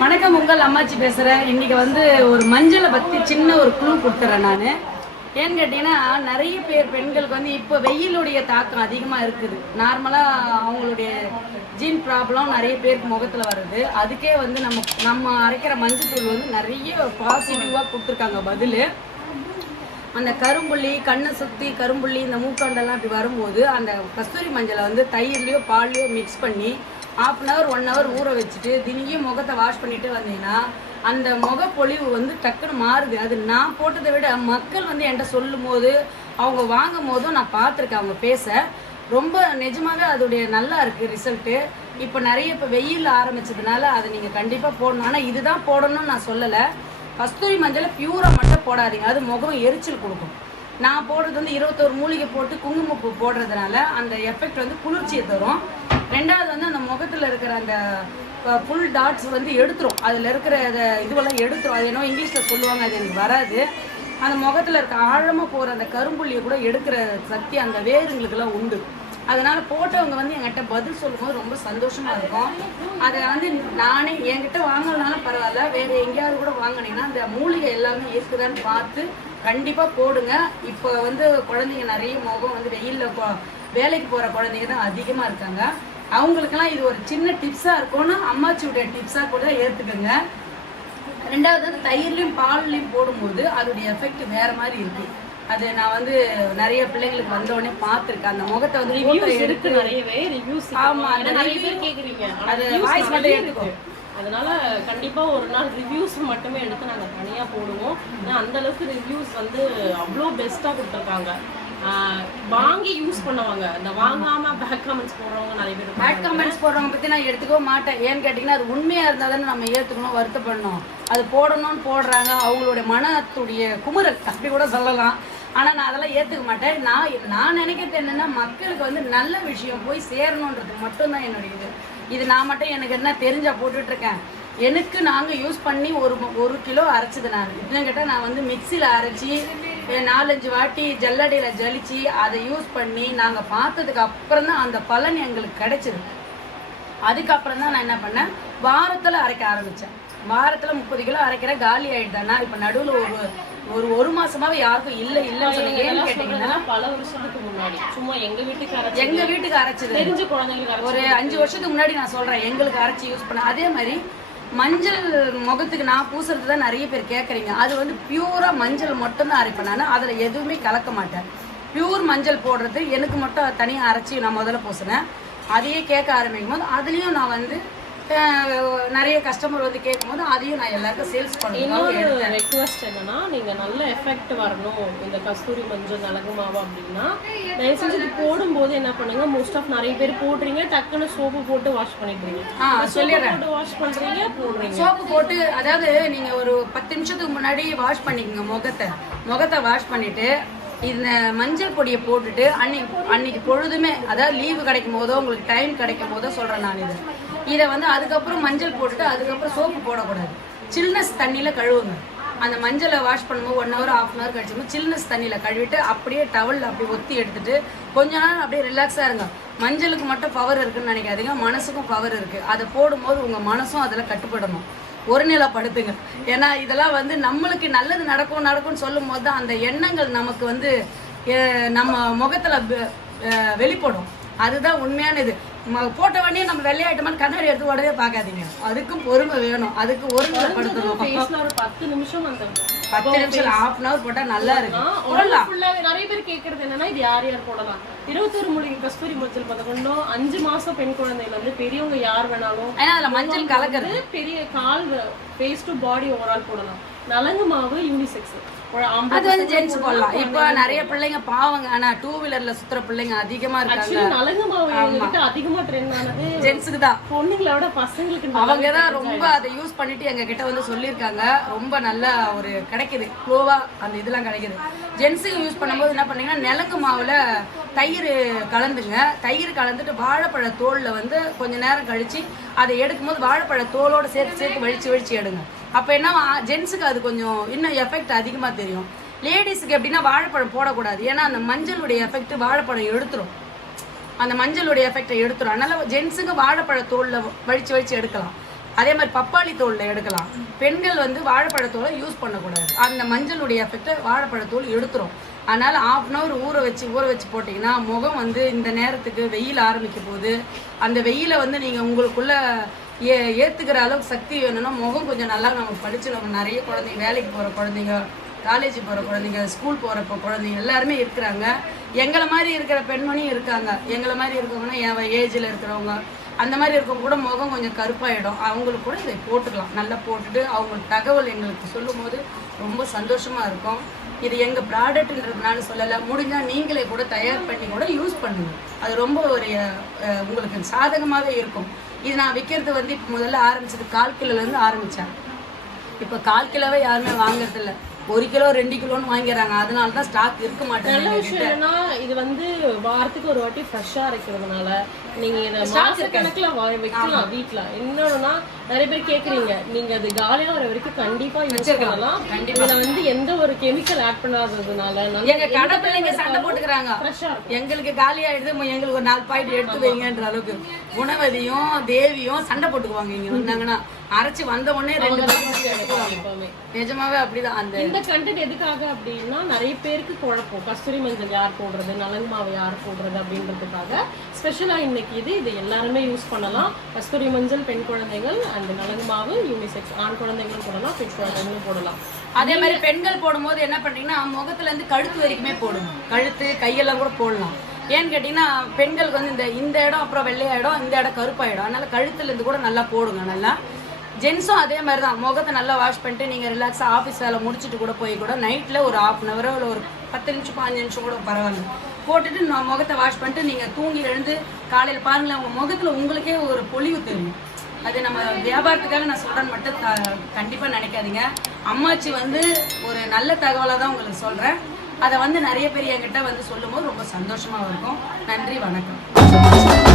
வணக்கம் உங்கள் அம்மாச்சி பேசுகிறேன் இன்றைக்கி வந்து ஒரு மஞ்சளை பற்றி சின்ன ஒரு குழு கொடுத்துறேன் நான். ஏன்னு கேட்டிங்கன்னா நிறைய பேர் பெண்களுக்கு வந்து இப்போ வெயிலுடைய தாக்கம் அதிகமாக இருக்குது. நார்மலாக அவங்களுடைய ஜீன் ப்ராப்ளம் நிறைய பேருக்கு முகத்தில் வருது. அதுக்கே வந்து நம்ம நம்ம அரைக்கிற மஞ்சள் தூள் வந்து நிறைய பாசிட்டிவாக கொடுத்துருக்காங்க பதில். அந்த கரும்புள்ளி கண்ணை சுற்றி கரும்புள்ளி இந்த மூக்காண்டெல்லாம் இப்படி வரும்போது அந்த கஸ்தூரி மஞ்சளை வந்து தயிர்லேயோ பால்லையோ மிக்ஸ் பண்ணி half an hour one hour ஊற வச்சுட்டு தினியும் முகத்தை வாஷ் பண்ணிட்டு வந்தீங்கன்னா அந்த முகப்பொழிவு வந்து டக்குன்னு மாறுது. அது நான் போட்டதை விட மக்கள் வந்து என்கிட்ட சொல்லும் போது அவங்க வாங்கும் போதும் நான் பார்த்துருக்கேன் அவங்க பேச ரொம்ப நிஜமாக அதோடைய நல்லா இருக்குது ரிசல்ட்டு இப்போ நிறைய இப்போ வெயில் ஆரம்பிச்சதுனால அதை நீங்கள் கண்டிப்பாக போடணும். ஆனால் இதுதான் போடணும்னு நான் சொல்லலை. கஸ்தூரி மஞ்சளை பியூராக மட்டும் போடாதீங்க. அது முகம் எரிச்சல் கொடுக்கும். நான் போடுறது வந்து இருபத்தோரு மூலிகை போட்டு குங்குமப்பூ போடுறதுனால அந்த எஃபெக்ட் வந்து குளிர்ச்சியை தரும். ரெண்டாவது வந்து அந்த முகத்தில் இருக்கிற அந்த ஃபுல் டாட்ஸ் வந்து எடுத்துரும். அதில் இருக்கிற அதை இதுவெல்லாம் எடுத்துரும். அது என்ன இங்கிலீஷில் சொல்லுவாங்க அது எனக்கு வராது. அந்த முகத்தில் இருக்க ஆழமாக போகிற அந்த கரும்புள்ளியை கூட எடுக்கிற சக்தி அந்த வேருங்களுக்கெல்லாம் உண்டு. அதனால் போட்டவங்க வந்து என்கிட்ட பதில் சொல்லும்போது ரொம்ப சந்தோஷமாக இருக்கும். அதை வந்து நானே என்கிட்ட வாங்கினாலும் பரவாயில்ல. வேறு எங்கேயாவது கூட வாங்கினீங்கன்னா அந்த மூலிகை எல்லாமே இருக்குதான்னு பார்த்து கண்டிப்பாக போடுங்க. இப்போ வந்து குழந்தைங்க நிறைய முகம் வந்து வெயிலில் வேலைக்கு போகிற குழந்தைங்க தான் அதிகமாக இருக்காங்க. அவங்களுக்கெல்லாம் இது ஒரு சின்ன டிப்ஸா இருக்கும்னு அம்மாச்சியுடைய டிப்ஸா கூட ஏத்துக்குங்க. ரெண்டாவது வந்து தயிர்லையும் பால்லையும் போடும்போது அதோடைய எஃபெக்ட் வேற மாதிரி இருக்கு. அது நான் வந்து நிறைய பிள்ளைங்களுக்கு வந்த உடனே பார்த்துருக்கேன். அந்த முகத்தை வந்து இருக்கு நிறையவே. ரிவ்யூஸ் ஆமா, நிறைய பேர் கேக்குறீங்க. அது மட்டும் எடுத்துக்கோ. இருக்கு. அதனால கண்டிப்பா ஒரு நாள் ரிவ்யூஸ் மட்டுமே எடுத்து நாங்க தனியா போடுவோம். ஏன்னா அந்த அளவுக்கு ரிவ்யூஸ் வந்து அவ்வளோ பெஸ்டா கொடுத்துருக்காங்க. வாங்கி யூஸ் பண்ணுவாங்க. இந்த வாங்காம பேக் கமெண்ட்ஸ் போடுறவங்க நிறைய பேர் பேட் கமெண்ட்ஸ் போடுறவங்க பத்தி நான் எடுத்துக்க மாட்டேன். ஏன்னு கேட்டிங்கன்னா அது உண்மையா இருந்தா தானே நம்ம ஏத்துக்கணும் வருத்தப்படணும். அது போடணும்னு போடுறாங்க. அவங்களுடைய மனத்துடைய குமுறல் அப்படி கூட சொல்லலாம். ஆனால் நான் அதெல்லாம் ஏற்றுக்க மாட்டேன். நான் நான் நினைக்கிறது என்னென்னா மக்களுக்கு வந்து நல்ல விஷயம் போய் சேரணுன்றது மட்டும்தான் என்னுடைய இது. இது நான் மட்டும் எனக்கு என்ன தெரிஞ்சால் போட்டுட்ருக்கேன். எனக்கு நாங்கள் யூஸ் பண்ணி ஒரு ஒரு கிலோ அரைச்சது நான். இன்னும் கேட்டால் நான் வந்து மிக்சியில் அரைச்சி நாலஞ்சு வாட்டி ஜல்லடையில் ஜலிச்சு அதை யூஸ் பண்ணி நாங்கள் பார்த்ததுக்கு அப்புறம் தான் அந்த பலன் எங்களுக்கு கிடைச்சது. அதுக்கப்புறம் தான் நான் என்ன பண்ணேன்? வாரத்தில் அரைக்க ஆரம்பித்தேன் வாரத்தில் முப்பது கிலோ அரைக்கிறேன் காலி ஆயிடுதானா இப்போ நடுவில் ஒரு ஒரு ஒரு மாசமாவே யாருக்கும் இல்லை இல்லைன்னு சொன்னீங்க ஏன்னு கேட்டிங்கன்னா பல வருஷத்துக்கு முன்னாடி. சும்மா எங்க வீட்டுக்கு அரைச்சு எங்கள் வீட்டுக்கு அரைச்சது. தெரிஞ்ச குழந்தைங்களுக்கு ஒரு அஞ்சு வருஷத்துக்கு முன்னாடி நான் சொல்றேன் எங்களுக்கு அரைச்சி யூஸ் பண்ண. அதே மாதிரி மஞ்சள் முகத்துக்கு நான் பூசுறது தான் நிறைய பேர் கேட்குறீங்க அது வந்து பியூராக மஞ்சள் மட்டும்தான் அரைப்பேன் நான். அதில் எதுவுமே கலக்க மாட்டேன். பியூர் மஞ்சள் போடுறது எனக்கு மட்டும் தனியாக அரைச்சி நான் முதல்ல பூசினேன். அதையே கேட்க ஆரம்பிக்கும் போது அதுலேயும் நான் வந்து நிறைய கஸ்டமர் வந்து கேட்கும்போது அதையும் நான் எல்லாருக்கும் சேல்ஸ் பண்ணுவேன் இன்னொரு ரெக்வஸ்ட் என்னன்னா நீங்க நல்ல எஃபெக்ட் வரணும். இந்த கஸ்தூரி மஞ்சள் மிளகு மாவு அப்படின்னா தயவு செஞ்சு இது போடும்போது என்ன பண்ணுங்க மோஸ்ட் ஆஃப் நிறைய பேர் போடுறீங்க டக்குன்னு சோப்பு போட்டு வாஷ் பண்ணிடுறீங்க. ஆ சொல்லிடுறேன். போட்டு வாஷ் பண்றீங்க போடுறீங்க. சோப்பு போட்டு அதாவது நீங்க ஒரு பத்து நிமிஷத்துக்கு முன்னாடி வாஷ் பண்ணிக்கோங்க முகத்தை. முகத்தை வாஷ் பண்ணிட்டு இந்த மஞ்சள் பொடியை போட்டுட்டு அன்னைக்கு அன்னைக்கு பொழுதுமே அதாவது லீவு கிடைக்கும் போதோ உங்களுக்கு டைம் கிடைக்கும் போதோ சொல்றேன் நான் இது. இதை வந்து அதுக்கப்புறம் மஞ்சள் போட்டுட்டு அதுக்கப்புறம் சோப்பு போடக்கூடாது. சில்னஸ் தண்ணியில் கழுவுங்க. அந்த மஞ்சளை வாஷ் பண்ணும்போது one hour half an hour கழிச்சும்போது chillness தண்ணியில் கழுவிட்டு அப்படியே டவல் அப்படி ஒத்தி எடுத்துட்டு கொஞ்ச நாள் அப்படியே ரிலாக்ஸாக இருங்க. மஞ்சளுக்கு மட்டும் பவர் இருக்குன்னு நினைக்காதீங்க. மனசுக்கும் பவர் இருக்குது அதை போடும்போது உங்கள் மனசும் அதில் கட்டுப்படணும். ஒரு நிலப்படுத்துங்க ஏன்னா இதெல்லாம் வந்து நம்மளுக்கு நல்லது நடக்கும் நடக்கும்னு சொல்லும் போது தான் அந்த எண்ணங்கள் நமக்கு வந்து நம்ம முகத்தில் வெளிப்படும். அதுதான் உண்மையான இது போட்ட உடனே நம்ம வெள்ளையாயிட்டோம்னு கண்ணாடி எடுத்து உடனே பார்க்காதீங்க. அதுக்கும் பொறுமை வேணும். அதுக்கு ஒரு பத்து நிமிஷம் வந்துடும் பத்து நிமிஷம் ஹாஃப் அன் ஹவர் போட்டா நல்லா இருக்கு. ஆ, உடம்பு ஃபுல்லாவே நிறைய பேர் கேக்குறது என்னன்னா இது யார் யார் போடலாம்? இருபத்தொரு மூலிகை கஸ்தூரி மஞ்சள் பதக்கொண்டும் அஞ்சு மாசம் பெண் குழந்தையில இருந்து பெரியவங்க யார் வேணாலும் ஏன்னா அதுல மஞ்சள் கலக்கிறது வந்து பெரிய கால் ஃபேஸ் டு பாடி ஓவரால் போடலாம். நலங்கு மாவு யூனிசெக்ஸ் அது வந்து ஜென்ஸ் போடலாம். இப்போ நிறைய பிள்ளைங்க பாவங்க. ஆனா டூ வீலர்ல சுத்துற பிள்ளைங்க அதிகமா இருக்காங்க. நலங்கு மாவு அதிகமா ட்ரெண்ட் ஆனது ஜென்ஸுக்கு தான். பொண்ணுங்களை விட பசங்களுக்கு அவங்க தான் ரொம்ப அதை யூஸ் பண்ணிட்டு எங்க கிட்ட வந்து சொல்லியிருக்காங்க. ரொம்ப நல்ல ஒரு கிடைக்குது. க்ளோவா அந்த இதெல்லாம் கிடைக்குது. ஜென்ஸுக்கு யூஸ் பண்ணும்போது என்ன பண்ணீங்கன்னா நிலங்கு மாவில் தயிர் கலந்துங்க தயிர் கலந்துட்டு வாழைப்பழ தோலில் வந்து கொஞ்ச நேரம் கழித்து அதை எடுக்கும்போது வாழைப்பழ தோலோடு சேர்த்து சேர்த்து வழிச்சு வழித்து எடுங்க. அப்போ என்ன ஜென்ஸுக்கு அது கொஞ்சம் இன்னும் எஃபெக்ட் அதிகமாக தெரியும். லேடிஸுக்கு எப்படின்னா வாழைப்பழம் போடக்கூடாது. ஏன்னா அந்த மஞ்சளுடைய எஃபெக்ட் வாழைப்பழம் எடுத்துரும். அந்த மஞ்சளுடைய எஃபெக்டை எடுத்துரும். அதனால் ஜென்ஸுக்கு வாழைப்பழ தோலில் வழித்து வழித்து எடுக்கலாம். அதே மாதிரி பப்பாளி தோலில் எடுக்கலாம். பெண்கள் வந்து வாழைப்பழத்தோலை யூஸ் பண்ணக்கூடாது. அந்த மஞ்சளுடைய எஃபெக்டை வாழைப்பழத்தோல் எடுத்துரும். அதனால் ஆஃப் அன் ஹவர் ஊற வச்சு ஊற வச்சு போட்டிங்கன்னா முகம் வந்து இந்த நேரத்துக்கு வெயில் ஆரம்பிக்க போது அந்த வெயிலை வந்து நீங்கள் உங்களுக்குள்ளே ஏ ஏற்றுக்கிற அளவுக்கு சக்தி வேணும்னா முகம் கொஞ்சம் நல்லா நம்ம படிச்சு நம்ம நிறைய குழந்தைங்க வேலைக்கு போகிற குழந்தைங்க காலேஜ் போகிற குழந்தைங்க ஸ்கூல் போகிறப்ப குழந்தைங்க எல்லாருமே இருக்கிறாங்க. எங்களை மாதிரி இருக்கிற பெண்மணியும் இருக்காங்க. எங்களை மாதிரி இருக்கவங்கன்னா என் ஏஜில் இருக்கிறவங்க அந்த மாதிரி இருக்கும் கூட முகம் கொஞ்சம் கருப்பாயிடும். அவங்களுக்கு கூட இதை போட்டுக்கலாம். நல்லா போட்டுட்டு அவங்க தகவல் எங்களுக்கு சொல்லும்போது ரொம்ப சந்தோஷமாக இருக்கும். இது எங்கள் ப்ராடக்ட்ன்றதுனால சொல்லலை. முடிஞ்சால் நீங்களே கூட தயார் பண்ணி கூட யூஸ் பண்ணுங்க. அது ரொம்ப ஒரு உங்களுக்கு சாதகமாகவே இருக்கும். இது நான் விற்கிறது வந்து இப்போ முதல்ல ஆரம்பிச்சது கால் கிலோலேருந்து ஆரம்பித்தேன் இப்போ கால் கிலோவே யாருமே வாங்குறதில்ல. ஒரு கிலோ ரெண்டு கிலோன்னு வாங்கிடுறாங்க அதனால தான் ஸ்டாக் இருக்க நல்ல மாட்டேங்குது விஷயம் என்னன்னா இது வந்து வாரத்துக்கு ஒரு வாட்டி ஃப்ரெஷ்ஷா அரைக்கிறதுனால நீங்க இதை மாச கணக்குல வைக்கலாம் வீட்ல. இன்னொன்னா நிறைய பேர் கேக்குறீங்க. நீங்க அது காலியா வர வரைக்கும் கண்டிப்பா யூஸ் பண்ணலாம். இதுல வந்து எந்த ஒரு கெமிக்கல் ஆட் பண்ணாததுனால எங்க கடை பிள்ளைங்க சண்டை போட்டுக்கிறாங்க. ஃப்ரெஷ்ஷா இருக்கும். எங்களுக்கு காலி ஆயிடுது மு- எங்களுக்கு ஒரு நாலு பாயிண்ட் எடுத்து வைங்கன்ற அளவுக்கு. குணவதியும் தேவியும் சண்டை போட்டுக்குவாங்க இங்க வந்தாங்கன்னா. அரைச்சு வந்த உடனே ரெண்டு பாக்கெட் எடுத்துக்குவாங்க. நிஜமாவே அப்படிதான். அந்த இந்த கண்டென்ட் எதுக்காக அப்படின்னா நிறைய பேருக்கு குழப்பம். கஸ்தூரி மஞ்சள் யார் போடுறது நலங்கு மாவு யார் போடுறது அப்படின்றதுக்காக ஸ்பெஷலா இன்னைக்கு இது. இது எல்லாருமே யூஸ் பண்ணலாம். கஸ்தூரி மஞ்சள் பெண் குழந்தைகள் அண்ட் நலங்கு மாவு யூனிசெக்ஸ் ஆண் குழந்தைங்களும் போடலாம் பெண் குழந்தைங்களும் போடலாம். அதே மாதிரி பெண்கள் போடும்போது என்ன பண்றீங்கன்னா முகத்துல இருந்து கழுத்து வரைக்குமே போடணும். கழுத்து கையெல்லாம் கூட போடலாம். ஏன்னு கேட்டிங்கன்னா பெண்களுக்கு வந்து இந்த இந்த இடம் அப்புறம் வெள்ளையாயிடும் இந்த இடம் கருப்பாயிடும். அதனால கழுத்துல இருந்து கூட நல்லா போடுங்க நல்லா. ஜென்ஸும் அதே மாதிரி தான் முகத்தை நல்லா வாஷ் பண்ணிட்டு நீங்கள் ரிலாக்ஸாக ஆஃபீஸ் வேலை முடிச்சுட்டு கூட போய் கூட நைட்டில் ஒரு ஹாஃப் அன் ஹவரோ இல்லை ஒரு பத்து நிமிஷம் பாஞ்சு நிமிஷம் கூட பரவாயில்ல. போட்டுட்டு நான் முகத்தை வாஷ் பண்ணிட்டு நீங்கள் தூங்கி எழுந்து காலையில் பாருங்களேன் உங்கள் முகத்தில் உங்களுக்கே ஒரு பொலிவு தெரியும். அது நம்ம வியாபாரத்துக்காக நான் சொல்கிறேன்னு மட்டும் த கண்டிப்பாக நினைக்காதீங்க. அம்மாச்சி வந்து ஒரு நல்ல தகவலாக தான் உங்களுக்கு சொல்கிறேன் அதை வந்து நிறைய பேர் என்கிட்ட வந்து சொல்லும்போது ரொம்ப சந்தோஷமாக இருக்கும். நன்றி வணக்கம்.